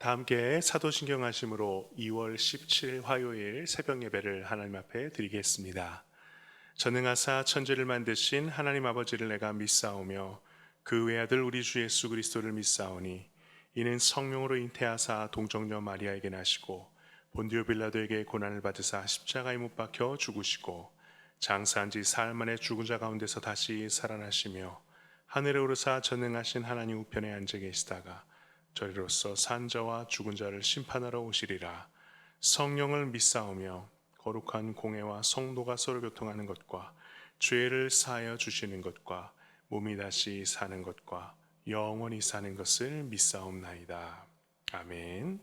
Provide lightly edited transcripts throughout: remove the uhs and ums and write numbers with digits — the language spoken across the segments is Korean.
다 함께 사도신경 하심으로 2월 17일 화요일 새벽 예배를 하나님 앞에 드리겠습니다. 전능하사 천지를 만드신 하나님 아버지를 내가 믿사오며 그 외아들 우리 주 예수 그리스도를 믿사오니 이는 성령으로 잉태하사 동정녀 마리아에게 나시고 본디오 빌라도에게 고난을 받으사 십자가에 못 박혀 죽으시고 장사한 지 사흘 만에 죽은 자 가운데서 다시 살아나시며 하늘에 오르사 전능하신 하나님 우편에 앉아 계시다가 저리로서 산 자와 죽은 자를 심판하러 오시리라. 성령을 믿사오며 거룩한 공회와 성도가 서로 교통하는 것과 죄를 사하여 주시는 것과 몸이 다시 사는 것과 영원히 사는 것을 믿사옵나이다. 아멘.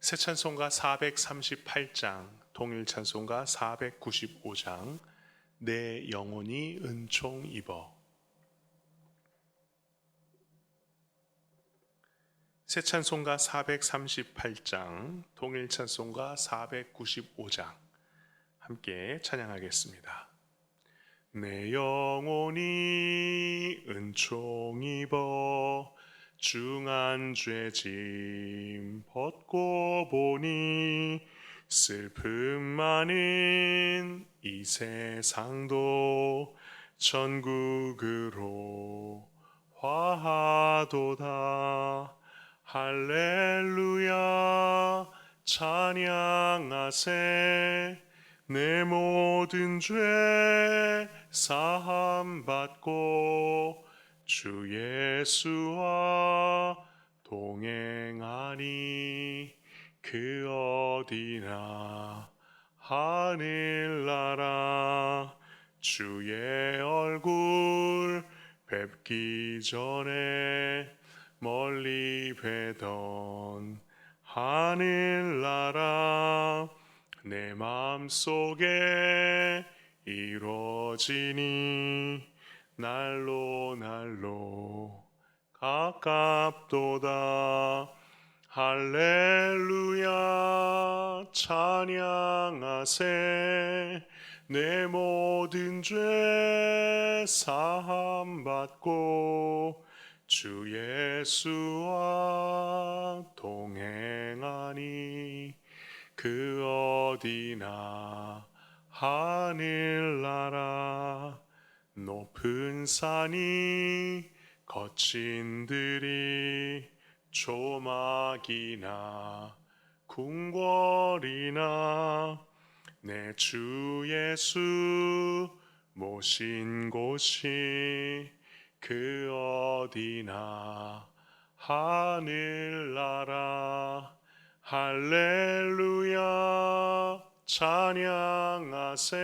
새 찬송가 438장, 통일 찬송가 495장, 내 영혼이 은총 입어. 새 찬송가 438장, 통일 찬송가 495장 함께 찬양하겠습니다. 내 영혼이 은총 입어 중한 죄짐 벗고 보니 슬픔 많은 이 세상도 천국으로 화하도다. 할렐루야 찬양하세. 내 모든 죄 사함 받고 주 예수와 동행하니 그 어디나 하늘나라. 주의 얼굴 뵙기 전에 멀리 뵈던 하늘나라. 내 마음속에 이루어지니 날로 날로 가깝도다. 할렐루야 찬양하세. 내 모든 죄 사함 받고 주 예수와 동행하니 그 어디나 하늘나라. 높은 산이 거친 들이 조막이나 궁궐이나 내 주 예수 모신 곳이 그 어디나 하늘나라. 할렐루야 찬양하세.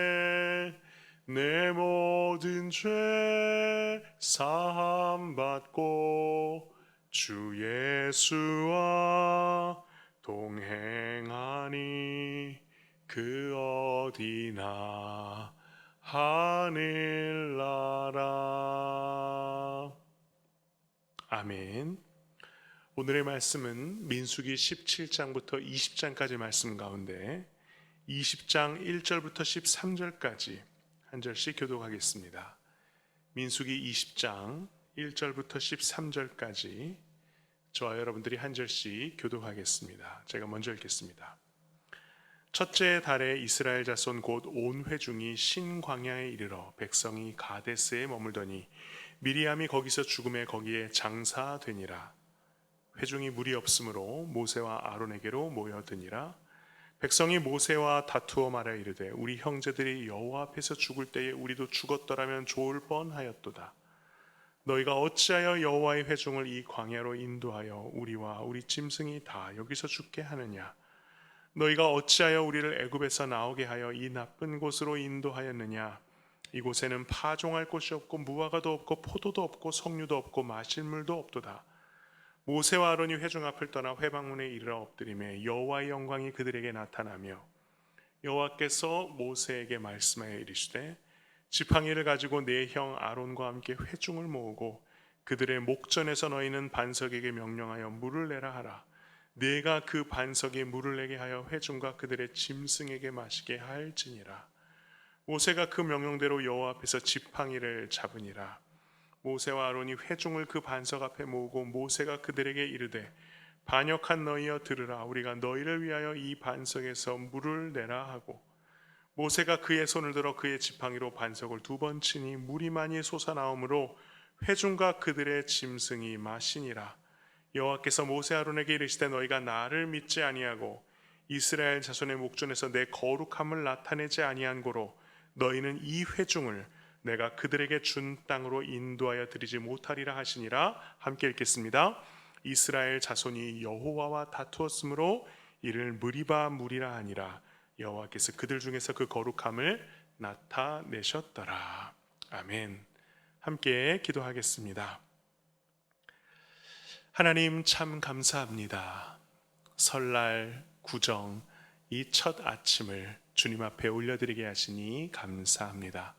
내 모든 죄 사함 받고 주 예수와 동행하니 그 어디나 하늘나라. 아멘. 오늘의 말씀은 민수기 17장부터 20장까지 말씀 가운데 20장 1절부터 13절까지 한 절씩 교독하겠습니다. 민수기 20장 1절부터 13절까지 저와 여러분들이 한 절씩 교독하겠습니다. 제가 먼저 읽겠습니다. 첫째 달에 이스라엘 자손 곧 온 회중이 신광야에 이르러 백성이 가데스에 머물더니 미리암이 거기서 죽음에 거기에 장사되니라. 회중이 무리 없으므로 모세와 아론에게로 모여드니라. 백성이 모세와 다투어 말하 이르되 우리 형제들이 여호와 앞에서 죽을 때에 우리도 죽었더라면 좋을 뻔하였도다. 너희가 어찌하여 여호와의 회중을 이 광야로 인도하여 우리와 우리 짐승이 다 여기서 죽게 하느냐. 너희가 어찌하여 우리를 애굽에서 나오게 하여 이 나쁜 곳으로 인도하였느냐. 이곳에는 파종할 곳이 없고 무화과도 없고 포도도 없고 석류도 없고 마실 물도 없도다. 모세와 아론이 회중 앞을 떠나 회방문에 이르러 엎드리매 여호와의 영광이 그들에게 나타나며 여호와께서 모세에게 말씀하여 이르시되 지팡이를 가지고 내 형 아론과 함께 회중을 모으고 그들의 목전에서 너희는 반석에게 명령하여 물을 내라 하라. 내가 그 반석에 물을 내게 하여 회중과 그들의 짐승에게 마시게 할지니라. 모세가 그 명령대로 여호와 앞에서 지팡이를 잡으니라. 모세와 아론이 회중을 그 반석 앞에 모으고 모세가 그들에게 이르되 반역한 너희여 들으라. 우리가 너희를 위하여 이 반석에서 물을 내라 하고 모세가 그의 손을 들어 그의 지팡이로 반석을 2번 치니 물이 많이 솟아나오므로 회중과 그들의 짐승이 마시니라. 여호와께서 모세 아론에게 이르시되 너희가 나를 믿지 아니하고 이스라엘 자손의 목전에서 내 거룩함을 나타내지 아니한 고로 너희는 이 회중을 내가 그들에게 준 땅으로 인도하여 드리지 못하리라 하시니라. 함께 읽겠습니다. 이스라엘 자손이 여호와와 다투었으므로 이를 무리바 무리라 하니라. 여호와께서 그들 중에서 그 거룩함을 나타내셨더라. 아멘. 함께 기도하겠습니다. 하나님 참 감사합니다. 설날 구정 이 첫 아침을 주님 앞에 올려드리게 하시니 감사합니다.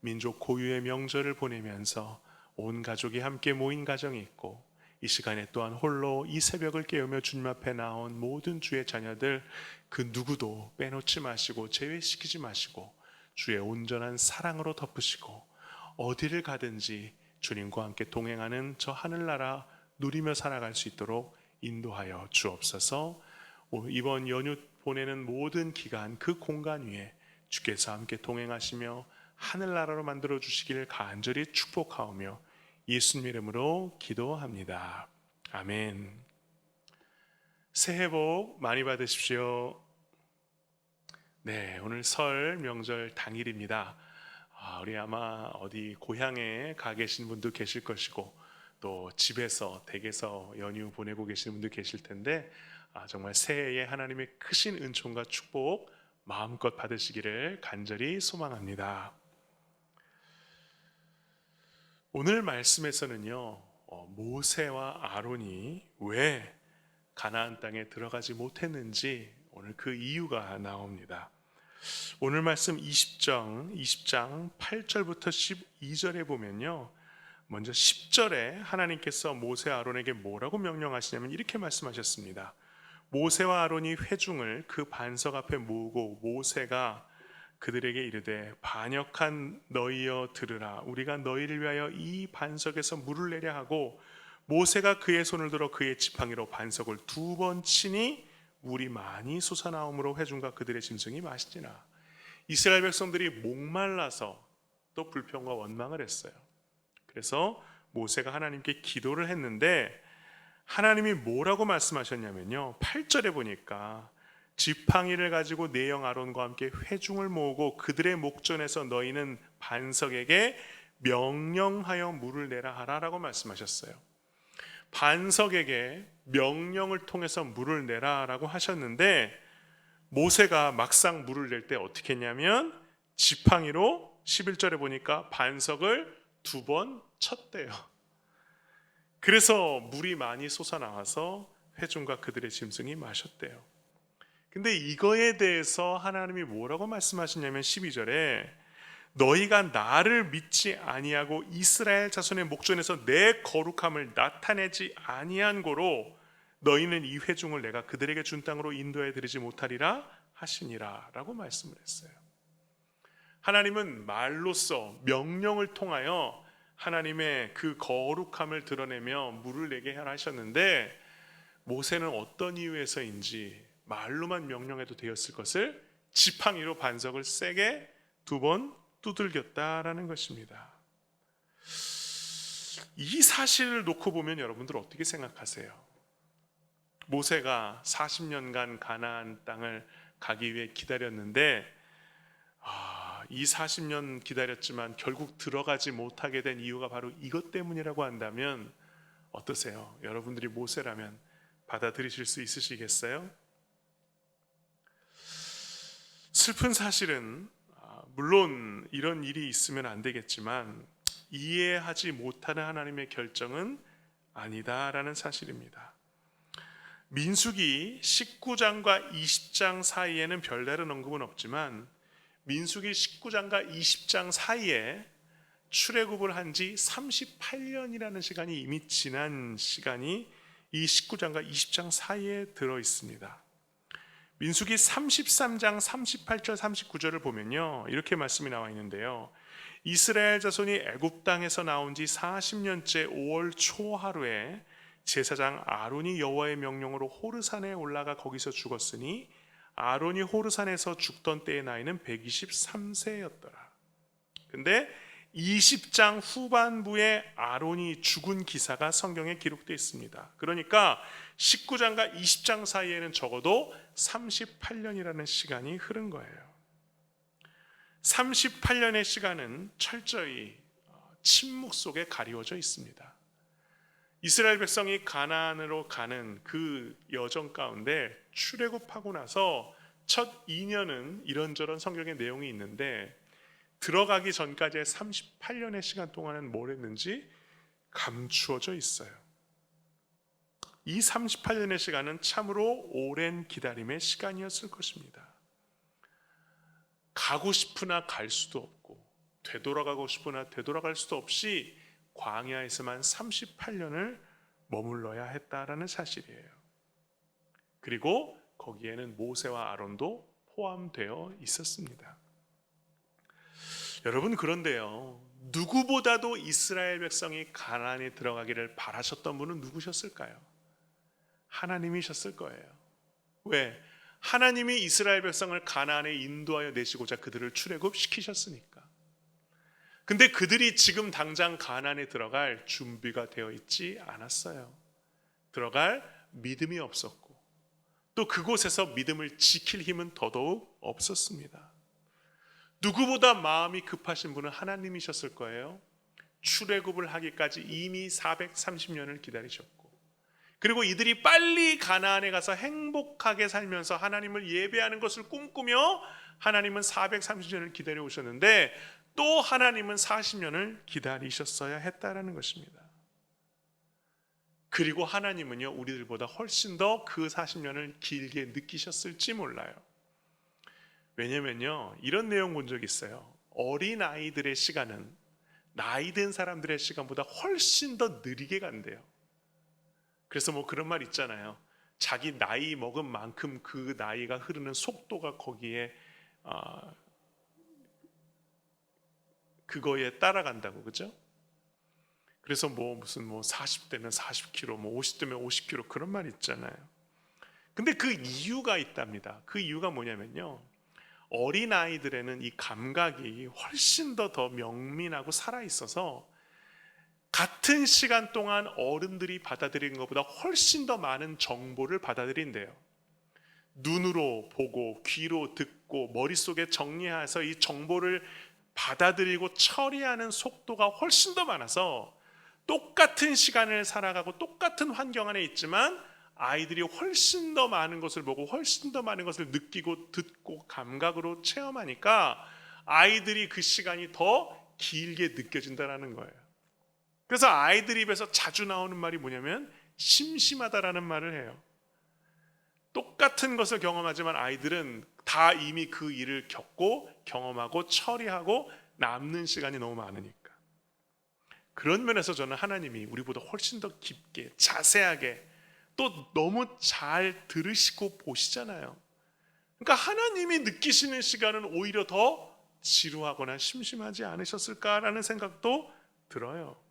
민족 고유의 명절을 보내면서 온 가족이 함께 모인 가정이 있고 이 시간에 또한 홀로 이 새벽을 깨우며 주님 앞에 나온 모든 주의 자녀들 그 누구도 빼놓지 마시고 제외시키지 마시고 주의 온전한 사랑으로 덮으시고 어디를 가든지 주님과 함께 동행하는 저 하늘나라 누리며 살아갈 수 있도록 인도하여 주옵소서. 이번 연휴 보내는 모든 기간 그 공간 위에 주께서 함께 동행하시며 하늘나라로 만들어 주시길 간절히 축복하오며 예수님 이름으로 기도합니다. 아멘. 새해 복 많이 받으십시오. 네, 오늘 설 명절 당일입니다. 우리 아마 어디 고향에 가 계신 분도 계실 것이고 또 집에서 댁에서 연휴 보내고 계시는 분도 계실 텐데 정말 새해에 하나님의 크신 은총과 축복 마음껏 받으시기를 간절히 소망합니다. 오늘 말씀에서는요, 모세와 아론이 왜 가나안 땅에 들어가지 못했는지 오늘 그 이유가 나옵니다. 오늘 말씀 20장 8절부터 12절에 보면요, 먼저 10절에 하나님께서 모세 아론에게 뭐라고 명령하시냐면 이렇게 말씀하셨습니다. 모세와 아론이 회중을 그 반석 앞에 모으고 모세가 그들에게 이르되 반역한 너희여 들으라. 우리가 너희를 위하여 이 반석에서 물을 내려 하고 모세가 그의 손을 들어 그의 지팡이로 반석을 2번 치니 물이 많이 솟아나오므로 회중과 그들의 짐승이 마시니라. 이스라엘 백성들이 목말라서 또 불평과 원망을 했어요. 그래서 모세가 하나님께 기도를 했는데 하나님이 뭐라고 말씀하셨냐면요, 8절에 보니까 지팡이를 가지고 내 형 아론과 함께 회중을 모으고 그들의 목전에서 너희는 반석에게 명령하여 물을 내라 하라라고 말씀하셨어요. 반석에게 명령을 통해서 물을 내라라고 하셨는데 모세가 막상 물을 낼 때 어떻게 했냐면 지팡이로 11절에 보니까 반석을 2번 쳤대요. 그래서 물이 많이 솟아나와서 회중과 그들의 짐승이 마셨대요. 근데 이거에 대해서 하나님이 뭐라고 말씀하시냐면 12절에 너희가 나를 믿지 아니하고 이스라엘 자손의 목전에서 내 거룩함을 나타내지 아니한 고로 너희는 이 회중을 내가 그들에게 준 땅으로 인도해 드리지 못하리라 하시니라 라고 말씀을 했어요. 하나님은 말로써 명령을 통하여 하나님의 그 거룩함을 드러내며 물을 내게 하라 하셨는데 모세는 어떤 이유에서인지 말로만 명령해도 되었을 것을 지팡이로 반석을 세게 2번 두들겼다라는 것입니다. 이 사실을 놓고 보면 여러분들 어떻게 생각하세요? 모세가 40년간 가나안 땅을 가기 위해 기다렸는데 이 40년 기다렸지만 결국 들어가지 못하게 된 이유가 바로 이것 때문이라고 한다면 어떠세요? 여러분들이 모세라면 받아들이실 수 있으시겠어요? 슬픈 사실은 물론 이런 일이 있으면 안 되겠지만 이해하지 못하는 하나님의 결정은 아니다라는 사실입니다. 민수기 19장과 20장 사이에는 별다른 언급은 없지만 민수기 19장과 20장 사이에 출애굽을 한 지 38년이라는 시간이 이미 지난 시간이 이 19장과 20장 사이에 들어 있습니다. 민수기 33장 38절 39절을 보면요, 이렇게 말씀이 나와 있는데요. 이스라엘 자손이 애굽 땅에서 나온 지 40년째 5월 초 하루에 제사장 아론이 여호와의 명령으로 호르산에 올라가 거기서 죽었으니 아론이 호르산에서 죽던 때의 나이는 123세였더라. 근데 20장 후반부에 아론이 죽은 기사가 성경에 기록되어 있습니다. 그러니까 19장과 20장 사이에는 적어도 38년이라는 시간이 흐른 거예요. 38년의 시간은 철저히 침묵 속에 가리워져 있습니다. 이스라엘 백성이 가나안으로 가는 그 여정 가운데 출애굽하고 나서 첫 2년은 이런저런 성경의 내용이 있는데 들어가기 전까지의 38년의 시간 동안은 뭘 했는지 감추어져 있어요. 이 38년의 시간은 참으로 오랜 기다림의 시간이었을 것입니다. 가고 싶으나 갈 수도 없고 되돌아가고 싶으나 되돌아갈 수도 없이 광야에서만 38년을 머물러야 했다라는 사실이에요. 그리고 거기에는 모세와 아론도 포함되어 있었습니다. 여러분, 그런데요, 누구보다도 이스라엘 백성이 가나안에 들어가기를 바라셨던 분은 누구셨을까요? 하나님이셨을 거예요. 왜? 하나님이 이스라엘 백성을 가나안에 인도하여 내시고자 그들을 출애굽시키셨으니까. 근데 그들이 지금 당장 가나안에 들어갈 준비가 되어 있지 않았어요. 들어갈 믿음이 없었고 또 그곳에서 믿음을 지킬 힘은 더더욱 없었습니다. 누구보다 마음이 급하신 분은 하나님이셨을 거예요. 출애굽을 하기까지 이미 430년을 기다리셨고, 그리고 이들이 빨리 가나안에 가서 행복하게 살면서 하나님을 예배하는 것을 꿈꾸며 하나님은 430년을 기다려 오셨는데 또 하나님은 40년을 기다리셨어야 했다라는 것입니다. 그리고 하나님은요, 우리들보다 훨씬 더 그 40년을 길게 느끼셨을지 몰라요. 왜냐면요, 이런 내용 본 적 있어요. 어린 아이들의 시간은 나이 든 사람들의 시간보다 훨씬 더 느리게 간대요. 그래서 뭐 그런 말 있잖아요. 자기 나이 먹은 만큼 그 나이가 흐르는 속도가 거기에 그거에 따라간다고, 그죠? 그래서 무슨 40대면 40km, 50대면 50km 그런 말 있잖아요. 근데 그 이유가 있답니다. 그 이유가 뭐냐면요, 어린 아이들에는 이 감각이 훨씬 더 명민하고 살아 있어서 같은 시간 동안 어른들이 받아들이는 것보다 훨씬 더 많은 정보를 받아들인대요. 눈으로 보고 귀로 듣고 머릿속에 정리해서 이 정보를 받아들이고 처리하는 속도가 훨씬 더 많아서 똑같은 시간을 살아가고 똑같은 환경 안에 있지만 아이들이 훨씬 더 많은 것을 보고 훨씬 더 많은 것을 느끼고 듣고 감각으로 체험하니까 아이들이 그 시간이 더 길게 느껴진다는 거예요. 그래서 아이들 입에서 자주 나오는 말이 뭐냐면 심심하다라는 말을 해요. 똑같은 것을 경험하지만 아이들은 다 이미 그 일을 겪고 경험하고 처리하고 남는 시간이 너무 많으니까. 그런 면에서 저는 하나님이 우리보다 훨씬 더 깊게 자세하게 또 너무 잘 들으시고 보시잖아요. 그러니까 하나님이 느끼시는 시간은 오히려 더 지루하거나 심심하지 않으셨을까라는 생각도 들어요.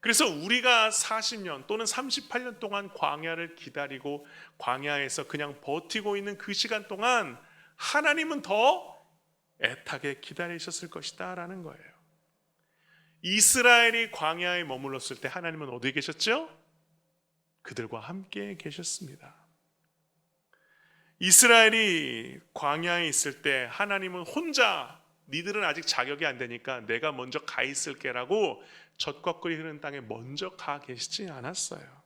그래서 우리가 40년 또는 38년 동안 광야를 기다리고 광야에서 그냥 버티고 있는 그 시간 동안 하나님은 더 애타게 기다리셨을 것이다 라는 거예요. 이스라엘이 광야에 머물렀을 때 하나님은 어디에 계셨죠? 그들과 함께 계셨습니다. 이스라엘이 광야에 있을 때 하나님은 혼자 니들은 아직 자격이 안 되니까 내가 먼저 가 있을게라고 젖과 꿀이 흐르는 땅에 먼저 가 계시지 않았어요.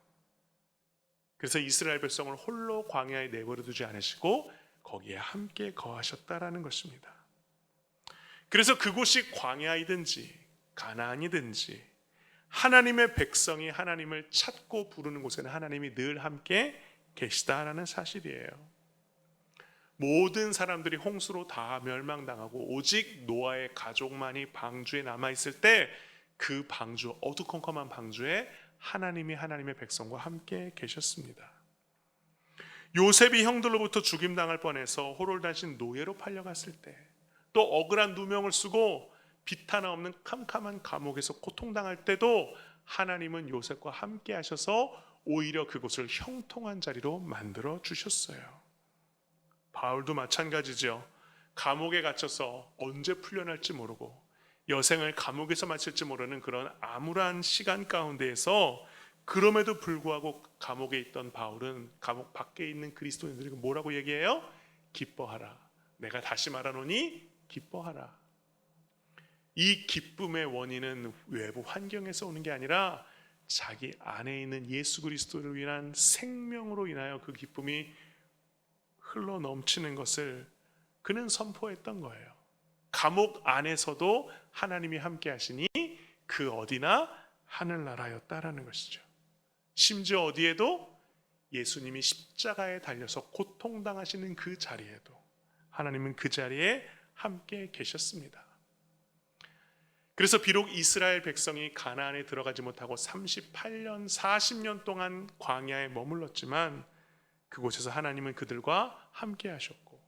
그래서 이스라엘 백성을 홀로 광야에 내버려 두지 않으시고 거기에 함께 거하셨다라는 것입니다. 그래서 그곳이 광야이든지 가나안이든지 하나님의 백성이 하나님을 찾고 부르는 곳에는 하나님이 늘 함께 계시다라는 사실이에요. 모든 사람들이 홍수로 다 멸망당하고 오직 노아의 가족만이 방주에 남아있을 때 그 방주, 어두컴컴한 방주에 하나님이 하나님의 백성과 함께 계셨습니다. 요셉이 형들로부터 죽임당할 뻔해서 호롤단신 노예로 팔려갔을 때, 또 억울한 누명을 쓰고 빛 하나 없는 캄캄한 감옥에서 고통당할 때도 하나님은 요셉과 함께 하셔서 오히려 그곳을 형통한 자리로 만들어 주셨어요. 바울도 마찬가지죠. 감옥에 갇혀서 언제 풀려날지 모르고 여생을 감옥에서 마칠지 모르는 그런 암울한 시간 가운데에서, 그럼에도 불구하고 감옥에 있던 바울은 감옥 밖에 있는 그리스도인들에게 뭐라고 얘기해요? 기뻐하라. 내가 다시 말하노니 기뻐하라. 이 기쁨의 원인은 외부 환경에서 오는 게 아니라 자기 안에 있는 예수 그리스도를 위한 생명으로 인하여 그 기쁨이 흘러 넘치는 것을 그는 선포했던 거예요. 감옥 안에서도 하나님이 함께 하시니 그 어디나 하늘나라였다라는 것이죠. 심지어 어디에도 예수님이 십자가에 달려서 고통당하시는 그 자리에도 하나님은 그 자리에 함께 계셨습니다. 그래서 비록 이스라엘 백성이 가나안에 들어가지 못하고 38년, 40년 동안 광야에 머물렀지만 그곳에서 하나님은 그들과 함께 하셨고,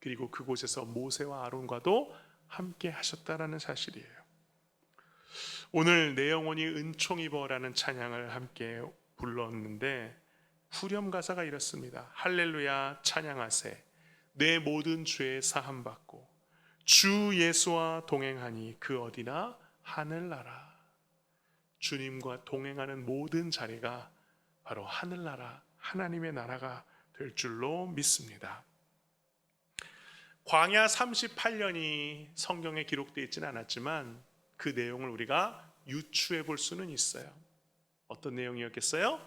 그리고 그곳에서 모세와 아론과도 함께 하셨다라는 사실이에요. 오늘 내 영혼이 은총 입어라는 찬양을 함께 불렀는데 후렴 가사가 이렇습니다. 할렐루야 찬양하세, 내 모든 죄 사함 받고 주 예수와 동행하니 그 어디나 하늘나라. 주님과 동행하는 모든 자리가 바로 하늘나라, 하나님의 나라가 될 줄로 믿습니다. 광야 38년이 성경에 기록되어 있지는 않았지만 그 내용을 우리가 유추해 볼 수는 있어요. 어떤 내용이었겠어요?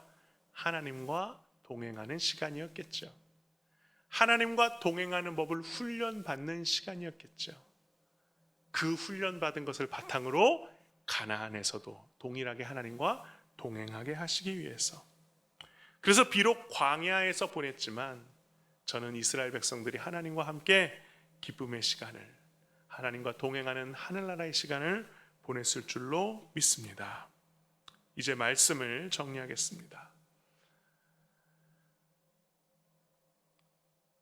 하나님과 동행하는 시간이었겠죠. 하나님과 동행하는 법을 훈련받는 시간이었겠죠. 그 훈련받은 것을 바탕으로 가나안에서도 동일하게 하나님과 동행하게 하시기 위해서. 그래서 비록 광야에서 보냈지만 저는 이스라엘 백성들이 하나님과 함께 기쁨의 시간을, 하나님과 동행하는 하늘나라의 시간을 보냈을 줄로 믿습니다. 이제 말씀을 정리하겠습니다.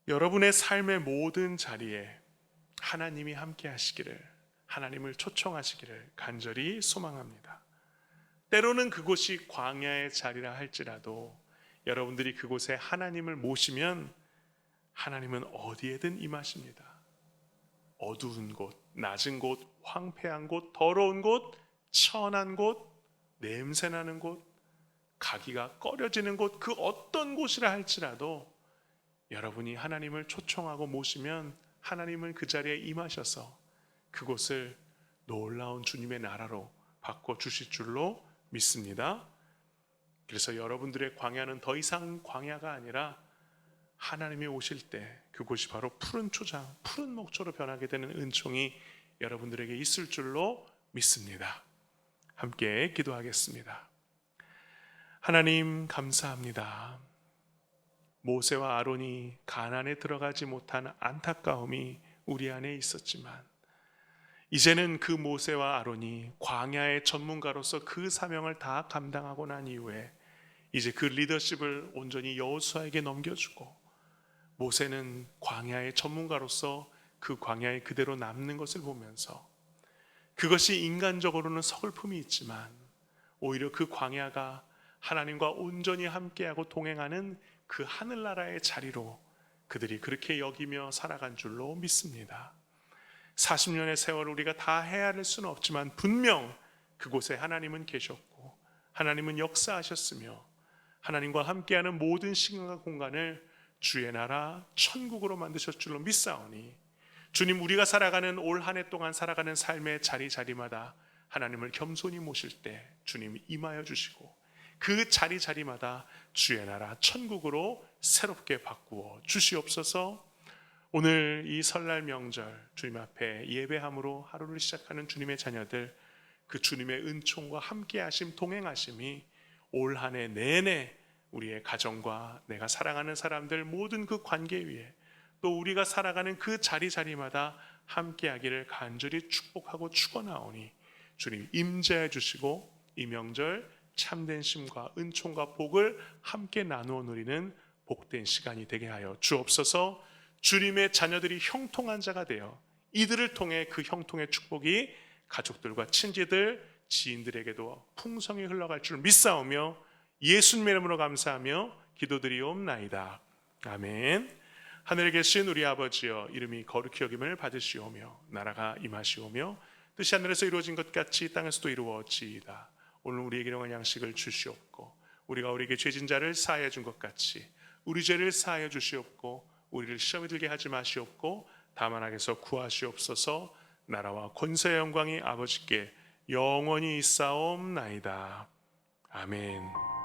여러분의 삶의 모든 자리에 하나님이 함께 하시기를, 하나님을 초청하시기를 간절히 소망합니다. 때로는 그곳이 광야의 자리라 할지라도 여러분들이 그곳에 하나님을 모시면 하나님은 어디에든 임하십니다. 어두운 곳, 낮은 곳, 황폐한 곳, 더러운 곳, 천한 곳, 냄새나는 곳, 가기가 꺼려지는 곳, 그 어떤 곳이라 할지라도 여러분이 하나님을 초청하고 모시면 하나님은 그 자리에 임하셔서 그곳을 놀라운 주님의 나라로 바꿔주실 줄로 믿습니다. 그래서 여러분들의 광야는 더 이상 광야가 아니라 하나님이 오실 때 그곳이 바로 푸른 초장, 푸른 목초로 변하게 되는 은총이 여러분들에게 있을 줄로 믿습니다. 함께 기도하겠습니다. 하나님 감사합니다. 모세와 아론이 가나안에 들어가지 못한 안타까움이 우리 안에 있었지만 이제는 그 모세와 아론이 광야의 전문가로서 그 사명을 다 감당하고 난 이후에 이제 그 리더십을 온전히 여호수아에게 넘겨주고 모세는 광야의 전문가로서 그 광야에 그대로 남는 것을 보면서 그것이 인간적으로는 서글픔이 있지만 오히려 그 광야가 하나님과 온전히 함께하고 동행하는 그 하늘나라의 자리로 그들이 그렇게 여기며 살아간 줄로 믿습니다. 40년의 세월을 우리가 다 헤아릴 수는 없지만 분명 그곳에 하나님은 계셨고 하나님은 역사하셨으며 하나님과 함께하는 모든 시간과 공간을 주의 나라 천국으로 만드셨을 줄로 믿사오니 주님, 우리가 살아가는 올 한 해 동안 살아가는 삶의 자리자리마다 하나님을 겸손히 모실 때 주님 임하여 주시고 그 자리자리마다 주의 나라 천국으로 새롭게 바꾸어 주시옵소서. 오늘 이 설날 명절 주님 앞에 예배함으로 하루를 시작하는 주님의 자녀들, 그 주님의 은총과 함께하심, 동행하심이 올 한 해 내내 우리의 가정과 내가 사랑하는 사람들 모든 그 관계 위에 또 우리가 살아가는 그 자리자리마다 함께하기를 간절히 축복하고 축원하오니 주님 임재해 주시고 이 명절 참된 심과 은총과 복을 함께 나누어 누리는 복된 시간이 되게 하여 주옵소서. 주님의 자녀들이 형통한 자가 되어 이들을 통해 그 형통의 축복이 가족들과 친지들, 지인들에게도 풍성히 흘러갈 줄 믿사오며 예수님의 이름으로 감사하며 기도드리옵나이다. 아멘. 하늘에 계신 우리 아버지여, 이름이 거룩히 여김을 받으시오며 나라가 임하시오며 뜻이 하늘에서 이루어진 것 같이 땅에서도 이루어지이다. 오늘 우리에게 일용할 양식을 주시옵고 우리가 우리에게 죄진 자를 사하여 준 것 같이 우리 죄를 사하여 주시옵고 우리를 시험에 들게 하지 마시옵고 다만 악에서 구하시옵소서. 나라와 권세의 영광이 아버지께 영원히 있사옵나이다. 아멘.